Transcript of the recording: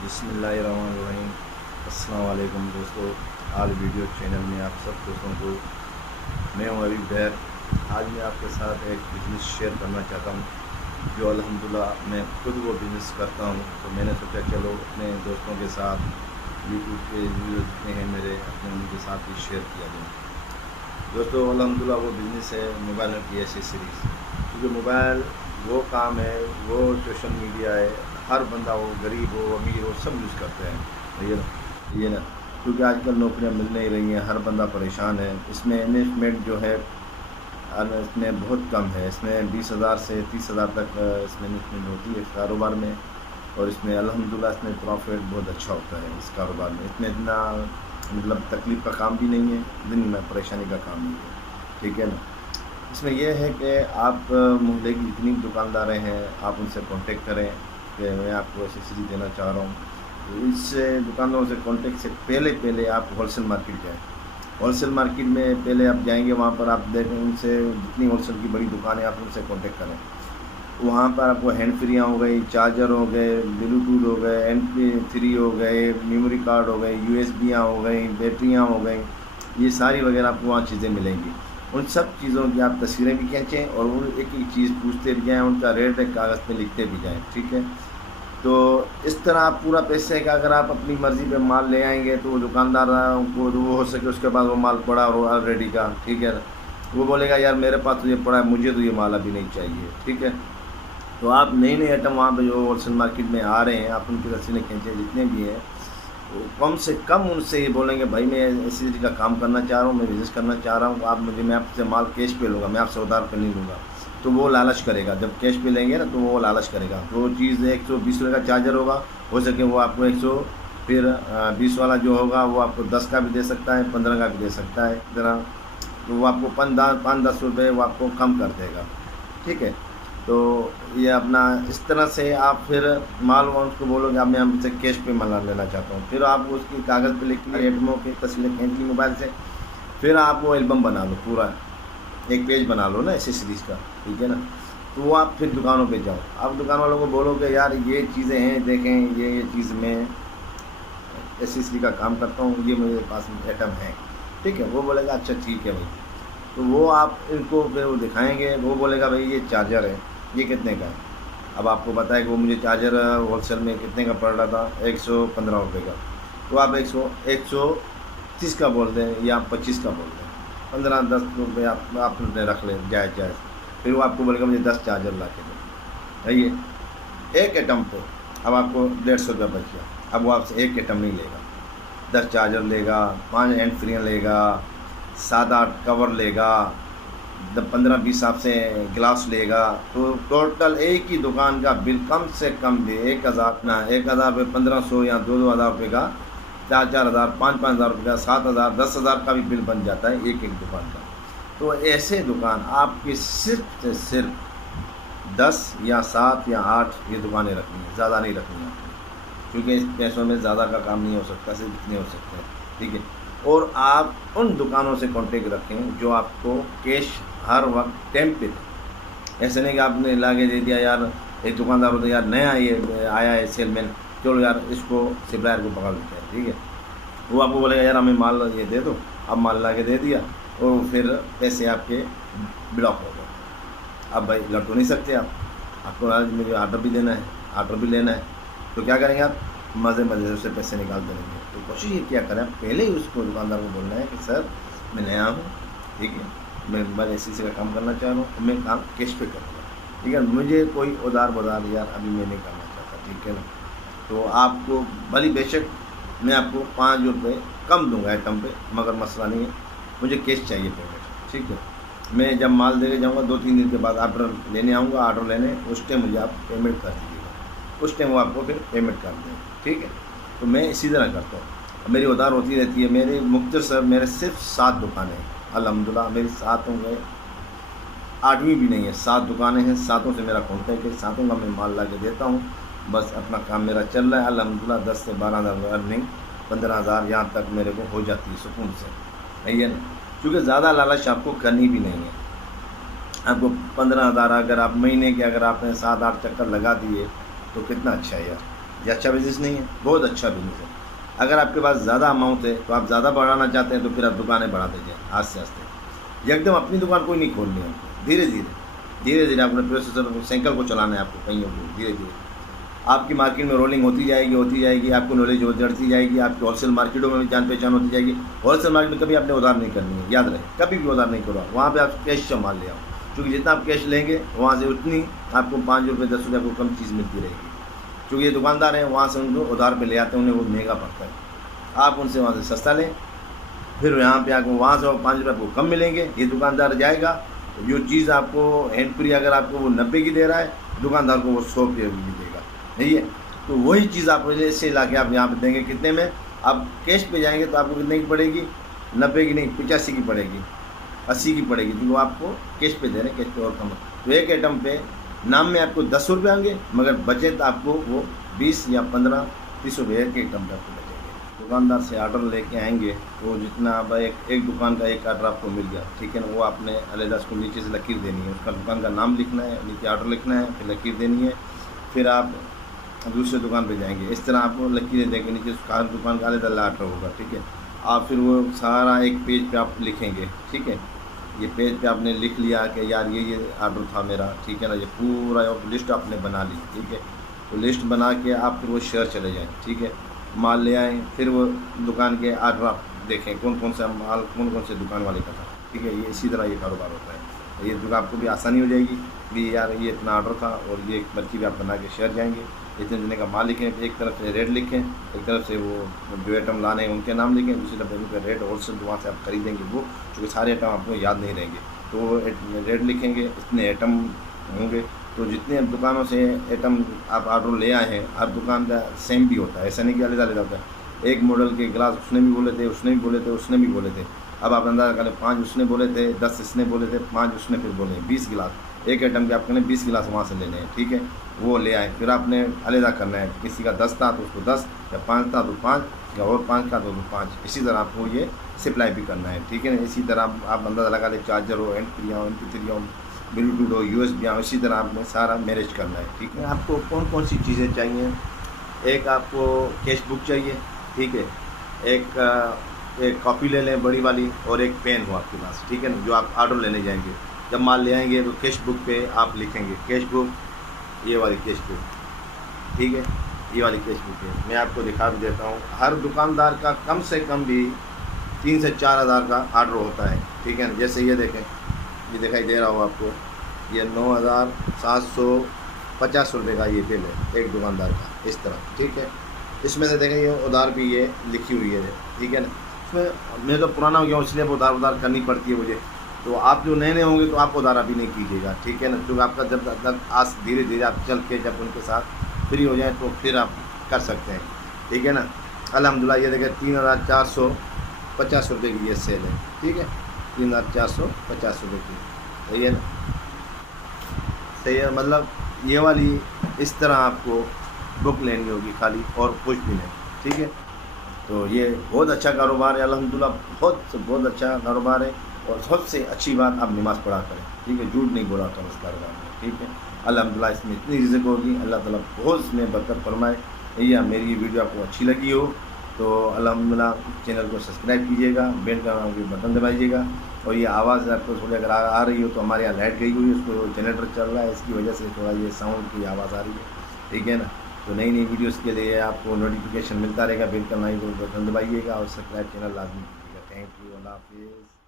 बिस्मिल्लाहिर्रहमानिर्रहीम। अस्सलाम वालेकुम दोस्तों, आज वीडियो चैनल में आप सब दोस्तों को मैं हूँ अभी बैर। आज मैं आपके साथ एक बिज़नेस शेयर करना चाहता हूँ जो अल्हम्दुलिल्लाह मैं खुद वो बिज़नेस करता हूँ। तो मैंने सोचा चलो अपने दोस्तों के साथ यूट्यूब के वीडियो जितने हैं मेरे अपने उनके साथ भी शेयर किया जाए। दोस्तों अल्हम्दुलिल्लाह वो बिज़नेस है मोबाइल की एसेसरीज़। क्योंकि मोबाइल वो काम है, वो सोशल मीडिया है, हर बंदा हो, गरीब हो अमीर हो, सब यूज़ करते हैं। ये ना क्योंकि आजकल नौकरियां मिल नहीं रही हैं, हर बंदा परेशान है। इसमें इन्वेस्टमेंट जो है इसमें बहुत कम है। इसमें 20,000 से 30,000 तक इसमें इन्वेस्टमेंट होती है इस कारोबार में। और इसमें अल्हम्दुलिल्लाह इसमें प्रॉफिट बहुत अच्छा होता है इस कारोबार में। इसमें इतना मतलब तकलीफ़ का काम भी नहीं है, दिन में परेशानी का काम नहीं है, ठीक है ना। इसमें यह है कि आप मोहल्ले की जितनी भी दुकानदारें हैं आप उनसे कांटेक्ट करें कि मैं आपको एसेसरी देना चाह रहा हूँ। तो इससे दुकानदारों से कांटेक्ट से पहले आप होलसेल मार्केट जाएँ। होलसेल मार्केट में पहले आप जाएंगे, वहाँ पर आप देखें उनसे जितनी होलसेल की बड़ी दुकानें आप उनसे कांटेक्ट करें। वहाँ पर आपको हैंड फ्रियाँ हो गई, चार्जर हो गए, ब्लूटूथ हो गए, MP3 हो गए, मेमोरी कार्ड हो गए, USBयाँ हो गई, बैटरियाँ हो गई, ये सारी वगैरह आपको वहाँ चीज़ें मिलेंगी। उन सब चीज़ों की आप तस्वीरें भी खींचें और उन एक एक चीज़ पूछते भी जाएँ, उनका रेट एक कागज़ पे लिखते भी जाएँ, ठीक है। तो इस तरह आप पूरा पैसे का अगर आप अपनी मर्ज़ी पे माल ले आएंगे तो वो दुकानदार को वो हो सके उसके पास वो माल पड़ा हो ऑलरेडी का, ठीक है। वो बोलेगा यार मेरे पास तो ये पड़ा है, मुझे तो ये माल अभी नहीं चाहिए, ठीक है। तो आप नई नई आइटम वहाँ पे जो होलसेल मार्केट में आ रहे हैं आप उनकी तस्वीरें खींचें जितने भी हैं। तो कम से कम उनसे ये बोलेंगे भाई मैं ऐसी चीज़ का काम करना चाह रहा हूँ, मैं बिज़नेस करना चाह रहा हूँ, आप मुझे मैं आपसे माल कैश पे लूँगा, मैं आपसे उधार पे नहीं लूँगा। तो वो लालच करेगा, जब कैश पे लेंगे ना तो वो लालच करेगा। तो वो चीज़ 120 रुपये का चार्जर होगा, हो सके वो आपको 100 फिर 20 वाला जो होगा वो आपको 10 का भी दे सकता है, 15 का भी दे सकता है इस तरह। तो वो आपको 5-10 रुपये वो आपको कम कर देगा, ठीक है। तो ये अपना इस तरह से आप फिर माल वाल उसको बोलोगे अब मैं हमसे कैश पे माल लेना चाहता हूँ। फिर आप उसकी कागज़ पे लिख के आइटमों की तस्वीरें खींच ली मोबाइल से। फिर आप वो एल्बम बना लो, पूरा एक पेज बना लो ना एसेसरीज़ का, ठीक है ना। तो वो आप फिर दुकानों पे जाओ, आप दुकान वालों को बोलोगे यार ये चीज़ें हैं, देखें ये चीज़ मैं एसेसरी का काम करता हूँ, ये मेरे पास आइटम है, ठीक है। वो बोलेगा अच्छा ठीक है भाई। तो वो आप इनको फिर वो दिखाएंगे, वो बोलेगा भाई ये चार्जर है, ये कितने का है। अब आपको पता है कि वो मुझे चार्जर होलसेल में कितने का पड़ रहा था, 115 रुपये का। तो आप 130 का बोल दें या 25 का बोल दें, 15-10 रुपये आपने रख लें जायज़ जायज़। फिर वो आपको बोलेगा मुझे 10 चार्जर ला के दो, ये एक आइटम पे अब आपको 150 रुपया बच गया। अब वो आपसे एक आइटम नहीं लेगा, 10 चार्जर लेगा, 5 हैंड फ्रियाँ लेगा, 7-8 कवर लेगा, 15-20 आपसे गिलास लेगा। तो टोटल एक ही दुकान का बिल कम से कम भी 1,000 ना 1,000 रुपये, 1,500 या 2-2 हज़ार रुपये का, 4-4 हज़ार, 5-5 हज़ार रुपये का, 7,000, 10,000 का भी बिल बन जाता है एक एक दुकान का। तो ऐसे दुकान आपकी सिर्फ से सिर्फ 10 या 7 या 8 ये दुकानें रखनी है, ज़्यादा नहीं रखनी है, क्योंकि इस पैसों में ज़्यादा का काम नहीं हो सकता, सिर्फ इतने हो सकते हैं, ठीक है। और आप उन दुकानों से कॉन्टेक्ट रखें जो आपको कैश हर वक्त टाइम पे दे। ऐसे नहीं कि आपने ला के दे दिया, यार एक दुकानदार होता है यार नया ये आया है सेलमैन, चलो यार इसको सप्लायर को पकड़ लेते हैं, ठीक है। वो आपको बोलेगा यार हमें माल ये दे दो, अब माल ला के दे दिया और फिर पैसे आपके ब्लॉक हो गए। अब भाई लट तो नहीं सकते आपको आज मुझे ऑर्डर भी देना है, ऑर्डर भी लेना है, तो क्या करेंगे आप मज़े से उससे पैसे निकाल देंगे। तो कोशिश ये क्या करें, पहले ही उसको दुकानदार को बोलना है कि सर मैं नया हूँ, ठीक है, मैं मोबाइल एसेसरी का काम करना चाह रहा हूँ, मैं काम कैश पे करूँगा, ठीक है, मुझे कोई उधार यार अभी मैं नहीं करना चाहता, ठीक है ना। तो आपको भली बेशक मैं आपको 5 रुपये कम दूँगा आइटम पे, मगर मसला नहीं है, मुझे कैश चाहिए पेमेंट, ठीक है। मैं जब माल देके जाऊँगा 2-3 दिन के बाद ऑर्डर लेने आऊँगा, ऑर्डर लेने उस टाइम मुझे आप पेमेंट कर दीजिएगा, उस टाइम वो आपको फिर पेमेंट कर देंगे, ठीक है। तो मैं इसी तरह करता हूँ, मेरी उधार होती रहती है। मेरे मुख्तसर मेरे सिर्फ 7 दुकानें हैं अल्हम्दुलिल्लाह, मेरी 7 हो गए, 8वीं भी नहीं है, 7 दुकानें हैं, 7 से मेरा कॉन्टैक्ट है, 7 का मैं माल ला के देता हूँ। बस अपना काम मेरा चल रहा है अल्हम्दुलिल्लाह, 10 से 12 हज़ार अर्निंग, 15 हज़ार यहाँ तक मेरे को हो जाती है सुकून से, है ना। क्योंकि ज़्यादा लालच आपको करनी भी नहीं है। आपको 15 हज़ार अगर आप महीने के अगर आपने 7-8 चक्कर लगा दिए तो कितना अच्छा है यार, ये अच्छा बिज़नेस नहीं है? बहुत अच्छा बिज़नेस है। अगर आपके पास ज़्यादा अमाउंट है तो आप ज़्यादा बढ़ाना चाहते हैं तो फिर आप दुकानें बढ़ाते जाएँ आस्ते आस्ते। एकदम अपनी दुकान कोई नहीं खोलनी है आपको, धीरे धीरे अपने प्रोसेसर साइकिल को चलाना है आपको, पहियों को धीरे धीरे। आपकी मार्केट में रोलिंग होती जाएगी, आपको नॉलेज बढ़ती जाएगी, आपकी होलसेल मार्केटों में भी जान पहचान होती जाएगी। होलसेल मार्केट में कभी आपने उधार नहीं करनी है, याद रहे, कभी भी उधार नहीं करो। वहाँ पे आप कैश संभाल ले आओ, क्योंकि जितना आप कैश लेंगे वहाँ से उतनी आपको 5 रुपये 10 रुपये आपको कम चीज़ मिलती रहेगी। क्योंकि ये दुकानदार हैं, वहाँ से उनको उधार पे ले आते हैं, उन्हें वो महंगा पड़ता है। आप उनसे वहाँ से सस्ता लें, फिर यहाँ पे आपको वहाँ से 5 रुपये आपको कम मिलेंगे। ये दुकानदार जाएगा, जो चीज़ आपको हैंड फ्री अगर आपको वो 90 की दे रहा है, दुकानदार को वो 100 रुपये की देगा, नहीं है? तो वही चीज़ आप ऐसे ला के आप यहाँ पे देंगे, कितने में? आप कैश पे जाएंगे तो आपको कितने की पड़ेगी? 90 की नहीं, 85 की पड़ेगी, 80 की पड़ेगी, क्योंकि वो आपको कैश पे दे रहे हैं, कैश पे और कम। तो एक आइटम पे नाम में आपको 10 रुपये आएंगे, मगर बचे तो आपको वो 20 या 15 30 रुपये एक आइटम पे आपको बचेंगे। दुकानदार से ऑर्डर लेके आएंगे तो जितना अब एक दुकान का एक ऑर्डर आपको मिल गया, ठीक है ना, वो आपने अलग उसको नीचे से लकीर देनी है, उसका दुकान का नाम लिखना है, नीचे ऑर्डर लिखना है, फिर लकीर देनी है, फिर आप दूसरे दुकान पे जाएंगे। इस तरह आपको लकीरें देंगे, नीचे हर दुकान का अलग अलग ऑर्डर होगा, ठीक है। आप फिर वो सारा एक पेज पे आप लिखेंगे, ठीक है। ये पेज पे आपने लिख लिया कि यार ये ऑर्डर था मेरा, ठीक है ना, ये पूरा लिस्ट आपने बना ली, ठीक है। तो लिस्ट बना के आप फिर वो शहर चले जाएँ, ठीक है, माल ले आएँ, फिर वो दुकान के ऑर्डर आप देखें कौन कौन सा माल कौन कौन से दुकान वाले का था, ठीक है। ये इसी तरह ये कारोबार होता है। ये तो आपको भी आसानी हो जाएगी कि यार ये इतना ऑर्डर था, और ये एक पर्ची भी आप बना के शहर जाएंगे, इतने दिन का माल लिखें, एक तरफ से रेट लिखें, एक तरफ से वो जो आइटम लाने हैं उनके नाम लिखें, दूसरी तरफ उनका रेट होलसेल वहाँ से आप खरीदेंगे वो, क्योंकि सारे आइटम आपको याद नहीं रहेंगे, तो रेट लिखेंगे, इतने आइटम होंगे। तो जितने दुकानों से आइटम आप ऑर्डर ले आए हैं, हर दुकान का सेम भी होता है, ऐसा नहीं कि अलग अलग होता है। एक मॉडल के गिलास उसने भी बोले थे, उसने भी बोले थे, उसने भी बोले थे। अब आप अंदाज़ा करें, 5 उसने बोले थे, 10 इसने बोले थे, 5 उसने फिर बोले, 20 गिलास एक आइटम के आपने 20 गिलास वहाँ से लेने हैं, ठीक है। वो ले आए, फिर आपने अलग करना है, किसी का 10 था तो उसको 10, या 5 था तो 5, या और 5 था तो 5, इसी तरह आपको ये सप्लाई भी करना है, ठीक है ना। इसी तरह आप अंदाज़ा लगा ले, चार्जर हो, MP3 हो, MP3 हो, ब्लूटूथ हो, USB हो, इसी तरह आपने सारा मैनेज करना है, ठीक है। आपको कौन कौन सी चीज़ें चाहिए? एक आपको कैश बुक चाहिए, ठीक है, एक कॉपी ले लें बड़ी वाली, और एक पेन हो आपके पास, ठीक है ना, जो आप ऑर्डर लेने जाएंगे। जब माल ले आएंगे तो कैश बुक पे आप लिखेंगे, कैश बुक, ये वाली कैश बुक, ठीक है, ये वाली कैश बुक है। मैं आपको दिखा भी देता हूँ, हर दुकानदार का कम से कम भी 3 से 4 हज़ार का ऑर्डर होता है, ठीक है ना। जैसे ये देखें, ये दिखाई दे रहा हो आपको, ये 9,750 रुपये का ये बिल है एक दुकानदार का, इस तरह, ठीक है। इसमें से देखें ये उधार भी ये लिखी हुई है, ठीक है ना। इसमें मैं तो पुराना हो गया हूँ, इसलिए उधार करनी पड़ती है मुझे। तो आप जो नए होंगे तो आप उधार अभी नहीं कीजिएगा, ठीक है ना। क्योंकि आपका जब आज धीरे धीरे आप चल के जब उनके साथ फ्री हो जाए तो फिर आप कर सकते हैं, ठीक है ना। अल्हम्दुलिल्लाह ये देखें 3,450 रुपये की ये सेल है, ठीक है, 3,450 रुपये की, सही है ना, सही है। मतलब ये वाली इस तरह आपको बुक लेनी होगी खाली, और कुछ भी नहीं, ठीक है। तो ये बहुत अच्छा कारोबार है अल्हम्दुलिल्लाह, बहुत अच्छा कारोबार है। और सबसे अच्छी बात, आप नमाज़ पढ़ा करें, ठीक है, झूठ नहीं बोला करें उस कारोबार में, ठीक है। अल्हम्दुलिल्लाह इसमें इतनी रिज़्क़ होगी, अल्लाह ताला बहुत इसमें बरकत फरमाए। या मेरी वीडियो आपको अच्छी लगी हो तो अल्हम्दुलिल्लाह चैनल को सब्सक्राइब कीजिएगा, बेल का बटन दबाइएगा। और ये आवाज़ आपको थोड़ी अगर आ रही हो तो हमारे यहाँ लाइट गई हुई है, उसको जनरेटर चल रहा है, इसकी वजह से थोड़ा ये साउंड की आवाज़ आ रही है, ठीक है ना। तो नई नई वीडियोस के लिए आपको नोटिफिकेशन मिलता रहेगा, बेल का बटन दबाइएगा और सब्सक्राइब चैनल लाजमी कीजिएगा। थैंक यू, अल्लाह हाफिज़।